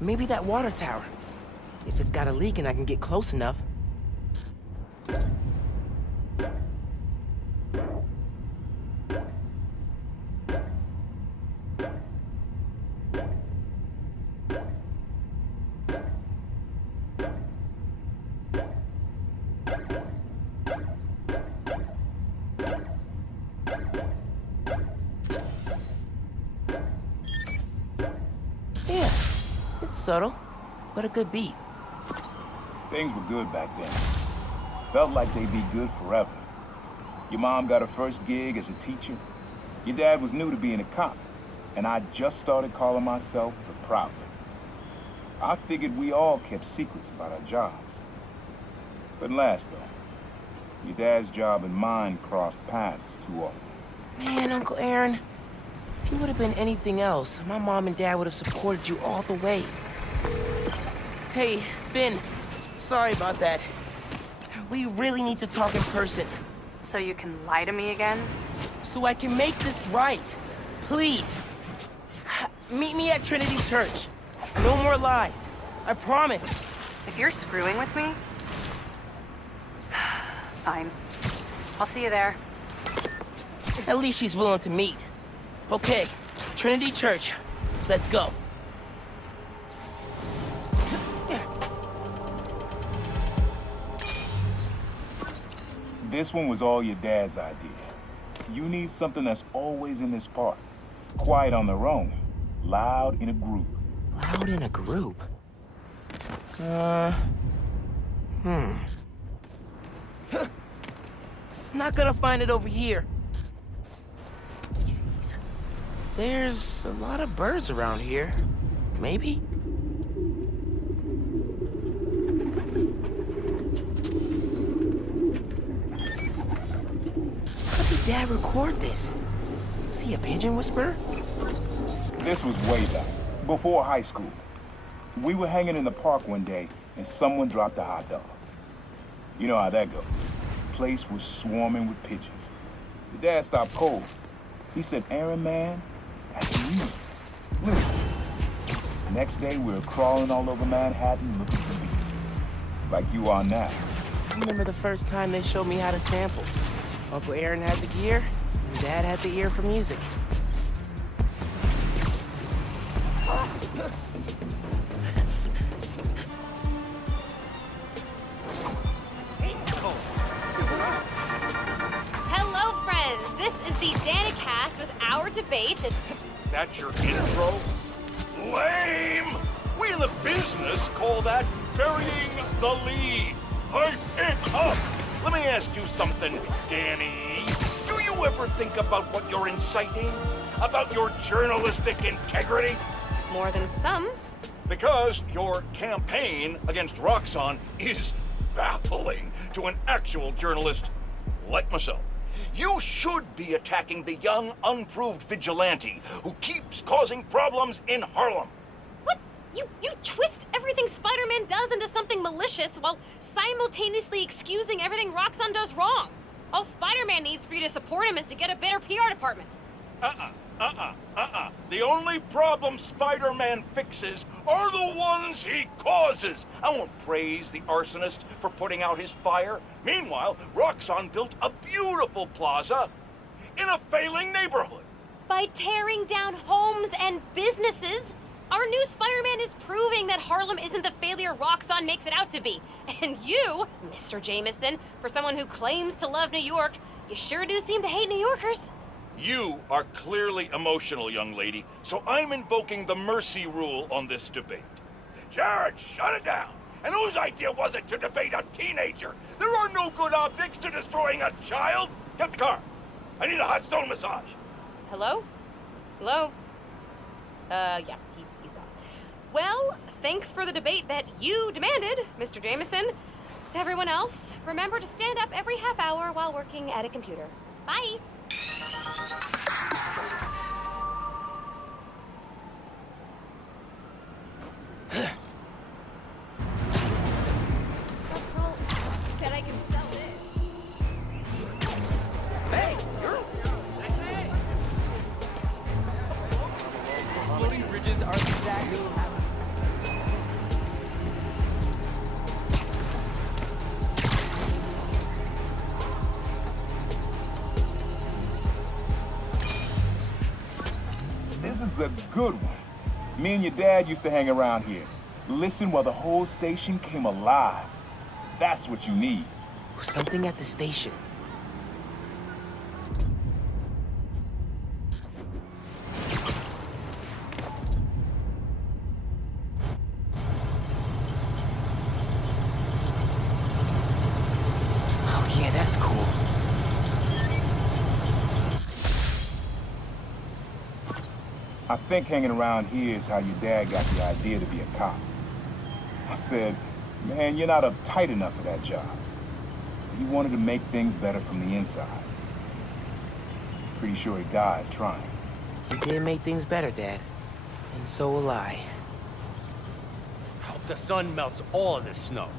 Maybe that water tower. If it's got a leak and I can get close enough. Yeah, it's subtle, but a good beat. Things were good back then. Felt like they'd be good forever. Your mom got her first gig as a teacher. Your dad was new to being a cop, and I just started calling myself the Prowler. I figured we all kept secrets about our jobs. Couldn't last, though. Your dad's job and mine crossed paths too often. Man, Uncle Aaron, if you would have been anything else, my mom and dad would have supported you all the way. Hey, Finn, sorry about that. We really need to talk in person. So you can lie to me again? So I can make this right. Please. Meet me at Trinity Church. No more lies. I promise. If you're screwing with me... Fine. I'll see you there. At least she's willing to meet. Okay, Trinity Church. Let's go. This one was all your dad's idea. You need something that's always in this park. Quiet on their own, loud in a group. Loud in a group? Not gonna find it over here. Jeez. There's a lot of birds around here. Maybe? How did Dad record this? Is he a pigeon whisperer? This was way back, before high school. We were hanging in the park one day, and someone dropped a hot dog. You know how that goes. Place was swarming with pigeons. Your dad stopped cold. He said, "Aaron, man, that's music. Listen." Next day, we were crawling all over Manhattan looking for beats. Like you are now. I remember the first time they showed me how to sample. Uncle Aaron had the gear, and Dad had the ear for music. Hello, friends. This is the Danicast with our debate. That's your intro? Lame! We in the business call that burying the lead. Hype it up! Let me ask you something, Danny. Do you ever think about what you're inciting? About your journalistic integrity? More than some. Because your campaign against Roxxon is baffling to an actual journalist like myself. You should be attacking the young, unproved vigilante who keeps causing problems in Harlem. What? You twist everything Spider-Man does into something malicious while simultaneously excusing everything Roxxon does wrong. All Spider-Man needs for you to support him is to get a better PR department. The only problem Spider-Man fixes are the ones he causes. I won't praise the arsonist for putting out his fire. Meanwhile, Roxxon built a beautiful plaza in a failing neighborhood. By tearing down homes and businesses, our new Spider-Man is proving that Harlem isn't the failure Roxxon makes it out to be. And you, Mr. Jameson, for someone who claims to love New York, you sure do seem to hate New Yorkers. You are clearly emotional, young lady, so I'm invoking the mercy rule on this debate. Jared, shut it down! And whose idea was it to debate a teenager? There are no good optics to destroying a child! Get the car! I need a hot stone massage! Hello? Hello? Yeah, he's gone. Well, thanks for the debate that you demanded, Mr. Jameson. To everyone else, remember to stand up every half hour while working at a computer. Bye! That I can sell this. Hey, girl! Floating bridges are exactly what happened. was a good one. Me and your dad used to hang around here. Listen while the whole station came alive. That's what you need. Something at the station. Oh yeah, that's cool. I think hanging around here is how your dad got the idea to be a cop. I said, man, you're not uptight enough for that job. He wanted to make things better from the inside. Pretty sure he died trying. You did make things better, Dad. And so will I. Hope the sun melts all of this snow.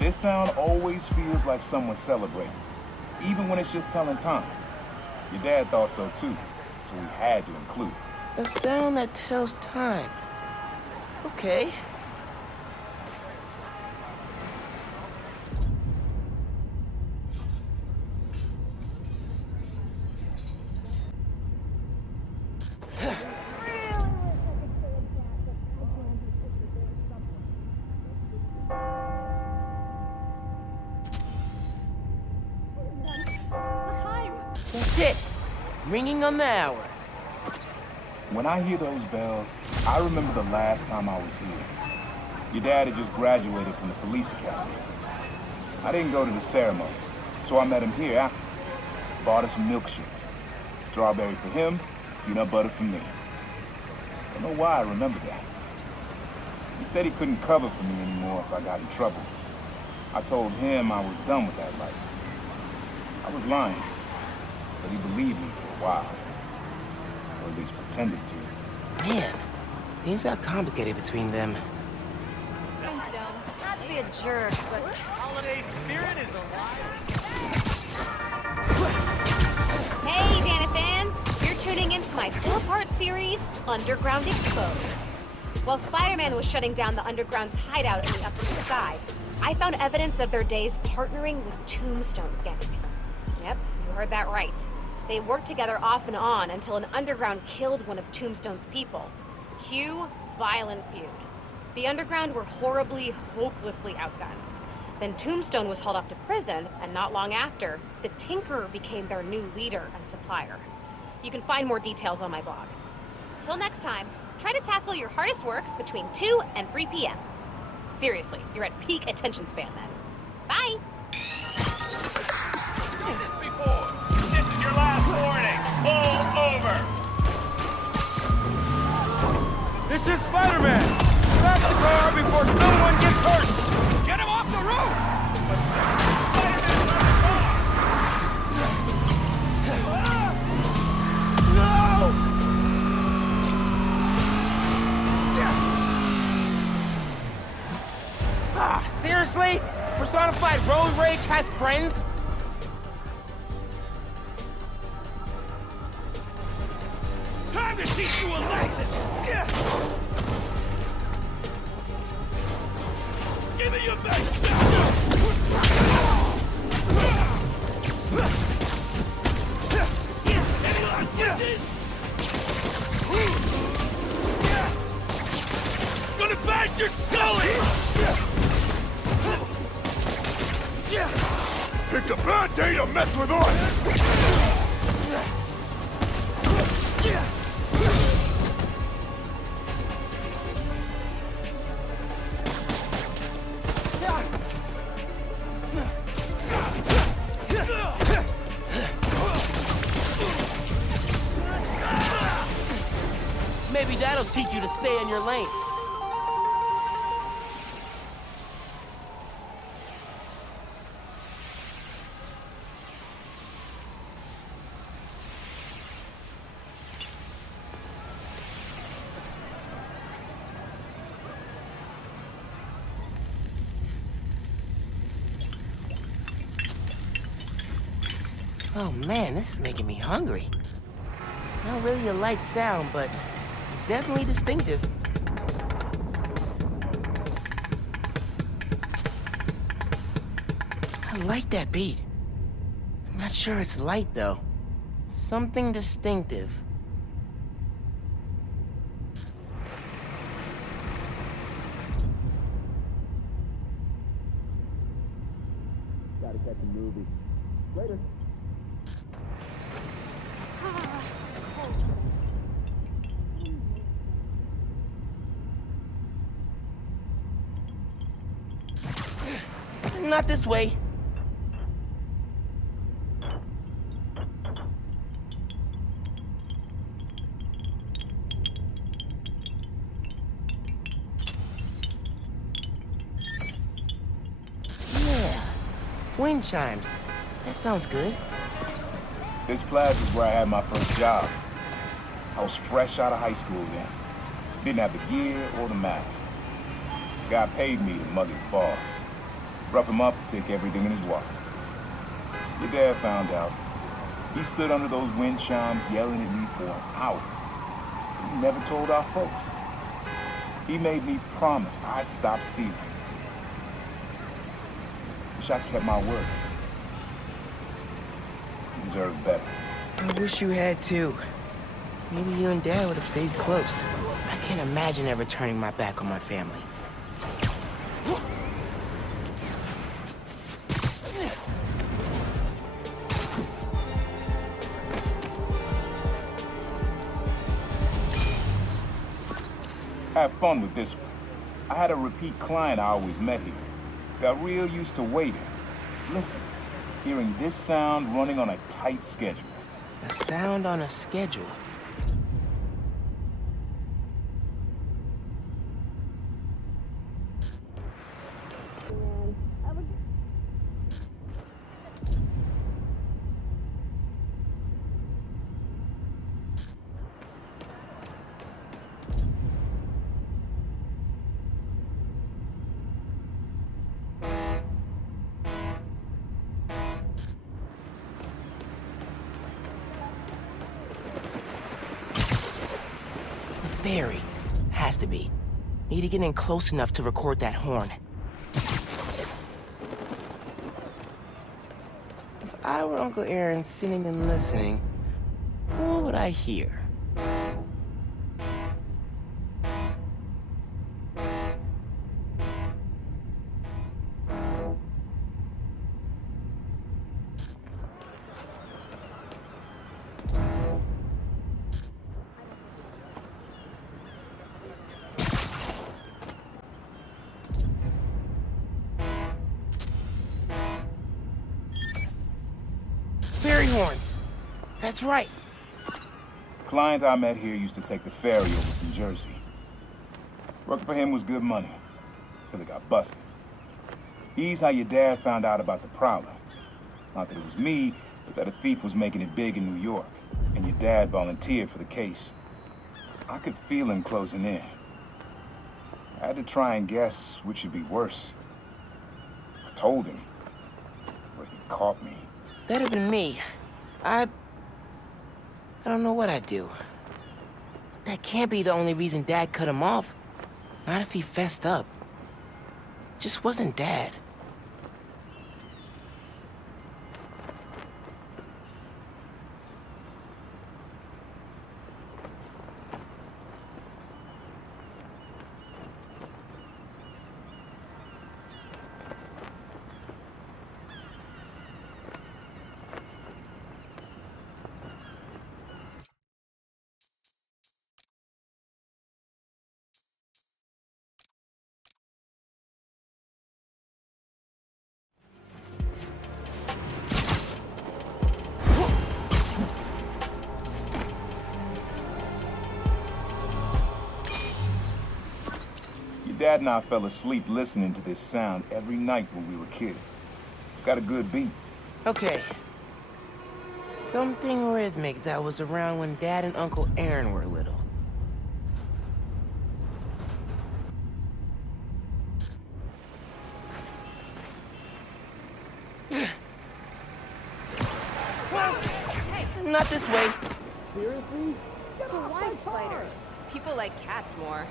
This sound always feels like someone celebrating, even when it's just telling time. Your dad thought so too, so we had to include it. A sound that tells time. Okay. That's it. Ringing on the hour. When I hear those bells, I remember the last time I was here. Your dad had just graduated from the police academy. I didn't go to the ceremony, so I met him here after. Bought us milkshakes. Strawberry for him, peanut butter for me. Don't know why I remember that. He said he couldn't cover for me anymore if I got in trouble. I told him I was done with that life. I was lying, but he believed me for a while. Or at least pretended to. Man, things got complicated between them. Not to be a jerk, but Holiday spirit is alive. hey, Dana fans! You're tuning into my four-part series, Underground Exposed. While Spider-Man was shutting down the Underground's hideout in the Upper East Side, I found evidence of their days partnering with Tombstone's gang. Yep, you heard that right. They worked together off and on until an Underground killed one of Tombstone's people. Cue violent feud. The Underground were horribly, hopelessly outgunned. Then Tombstone was hauled off to prison, and not long after, the Tinkerer became their new leader and supplier. You can find more details on my blog. Till next time, try to tackle your hardest work between 2 and 3 p.m. Seriously, you're at peak attention span then. Bye! Seen this before. This is your last warning. Pull over. This is Spider-Man! Stop the car before someone gets hurt! Get him off the roof! Spider-Man's on Seriously? Personified road rage has friends? the time to teach you a lesson. Give me your best. Any last wishes? Gonna bash your skull in! It's a bad day to mess with us! Maybe that'll teach you to stay in your lane. Oh man, this is making me hungry. Not really a light sound, but definitely distinctive. I like that beat. I'm not sure it's light, though. Something distinctive. Gotta catch a movie. Later. Not this way. Yeah, wind chimes. That sounds good. This plaza is where I had my first job. I was fresh out of high school then. Didn't have the gear or the mask. Guy paid me to mug his boss. Rough him up, take everything in his wallet. Your dad found out. He stood under those wind chimes yelling at me for an hour. He never told our folks. He made me promise I'd stop stealing. Wish I kept my word. You deserve better. I wish you had too. Maybe you and Dad would have stayed close. I can't imagine ever turning my back on my family. Have fun with this one. I had a repeat client I always met here. Got real used to waiting. Listen, hearing this sound running on a tight schedule. A sound on a schedule. Ferry. Has to be. Need to get in close enough to record that horn. If I were Uncle Aaron sitting and listening, what would I hear? Ferry horns. That's right. Client I met here used to take the ferry over from Jersey. Working for him was good money, till he got busted. He's how your dad found out about the Prowler. Not that it was me, but that a thief was making it big in New York, and your dad volunteered for the case. I could feel him closing in. I had to try and guess which would be worse. I told him, but he caught me. That'd have been me. I don't know what I'd do. That can't be the only reason Dad cut him off. Not if he fessed up. Just wasn't Dad. Dad and I fell asleep listening to this sound every night when we were kids. It's got a good beat. Okay. Something rhythmic that was around when Dad and Uncle Aaron were little. Not this way. So why spiders? People like cats more.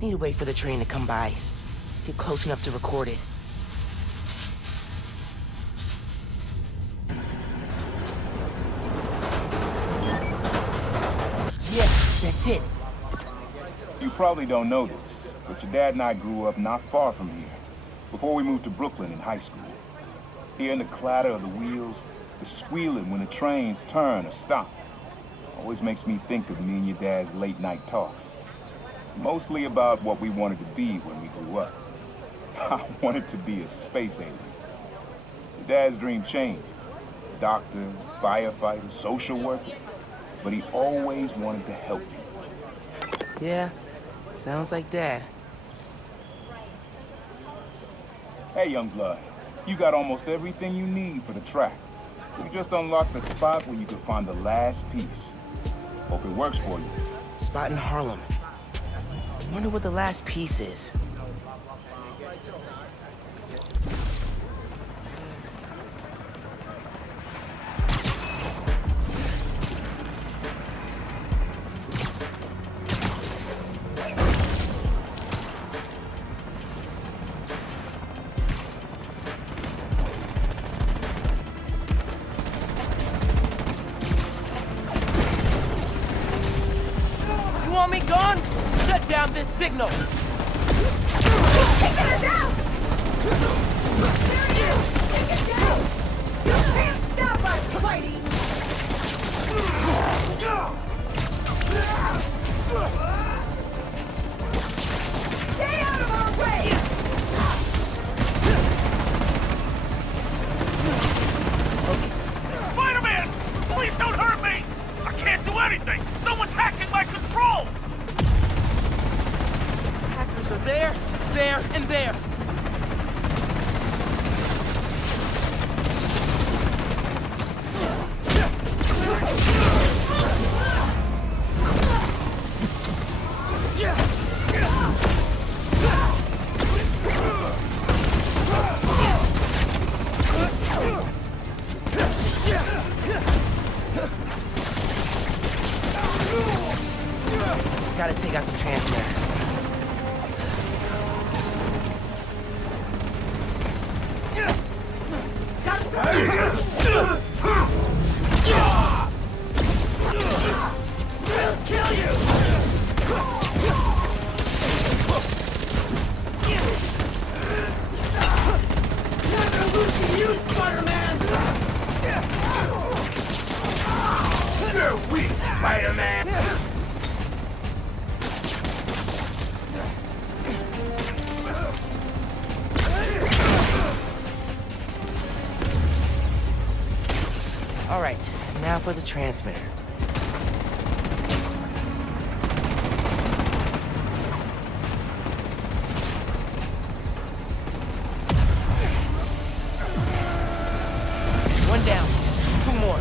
Need to wait for the train to come by. Get close enough to record it. Yeah, that's it. You probably don't know this, but your dad and I grew up not far from here, before we moved to Brooklyn in high school. Hearing the clatter of the wheels, the squealing when the trains turn or stop, always makes me think of me and your dad's late-night talks. Mostly about what we wanted to be when we grew up. I wanted to be a space alien. Your dad's dream changed. Doctor, firefighter, social worker. But he always wanted to help people. Yeah, sounds like Dad. Hey, young blood, you got almost everything you need for the track. We just unlocked the spot where you can find the last piece. Hope it works for you. Spot in Harlem. Wonder what the last piece is. You want me gone? Shut down this signal! Spider-Man! Please don't hurt me! I can't do anything! Someone's hacking my control! Hackers are there, and there. Gotta take out the transmitter. All right, now for the transmitter. One down, two more.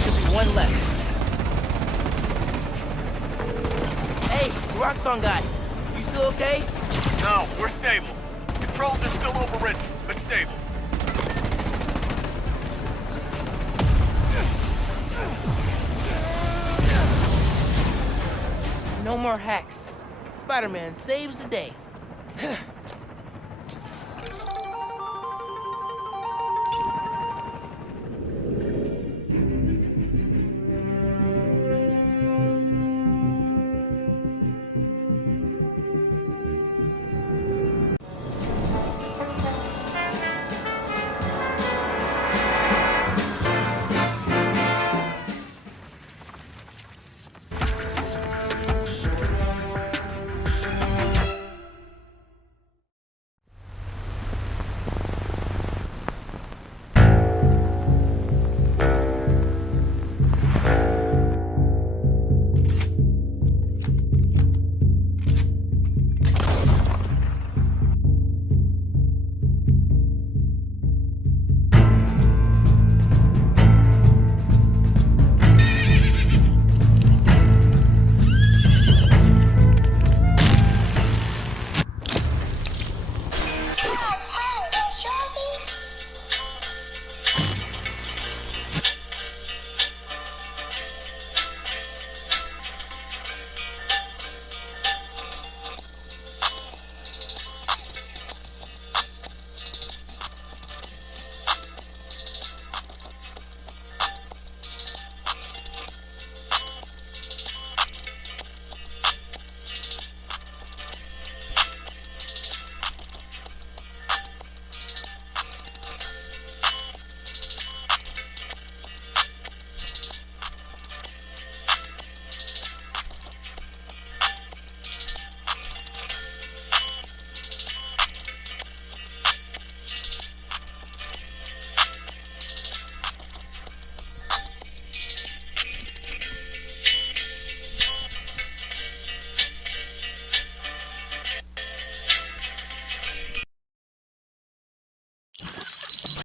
Should be one left. Hey, Roxxon guy. You still okay? No, we're stable. Controls are still overridden, but stable. No more hacks. Spider-Man saves the day.